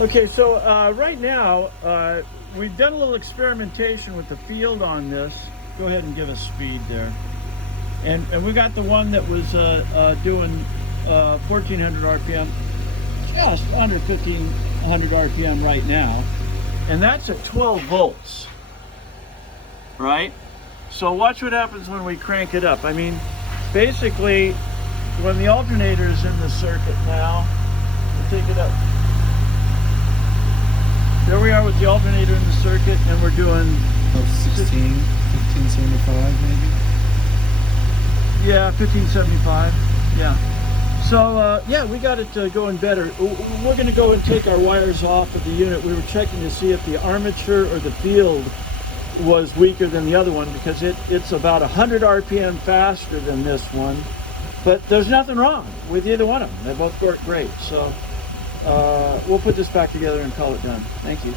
Okay, so right now, we've done a little experimentation with the field on this. Go ahead and give us speed there. And we got the one that was doing 1400 RPM, just under 1500 RPM right now. And that's at 12 volts, right? So watch what happens when we crank it up. I mean, basically, when the alternator is in the circuit now, we'll take it up. There we are with the alternator in the circuit, and we're doing 1575 maybe. Yeah, 1575. Yeah. So yeah, we got it going better. We're going to go and take our wires off of the unit. We were checking to see if the armature or the field was weaker than the other one, because it's about 100 RPM faster than this one. But there's nothing wrong with either one of them. They both work great. So we'll put this back together and call it done. Thank you.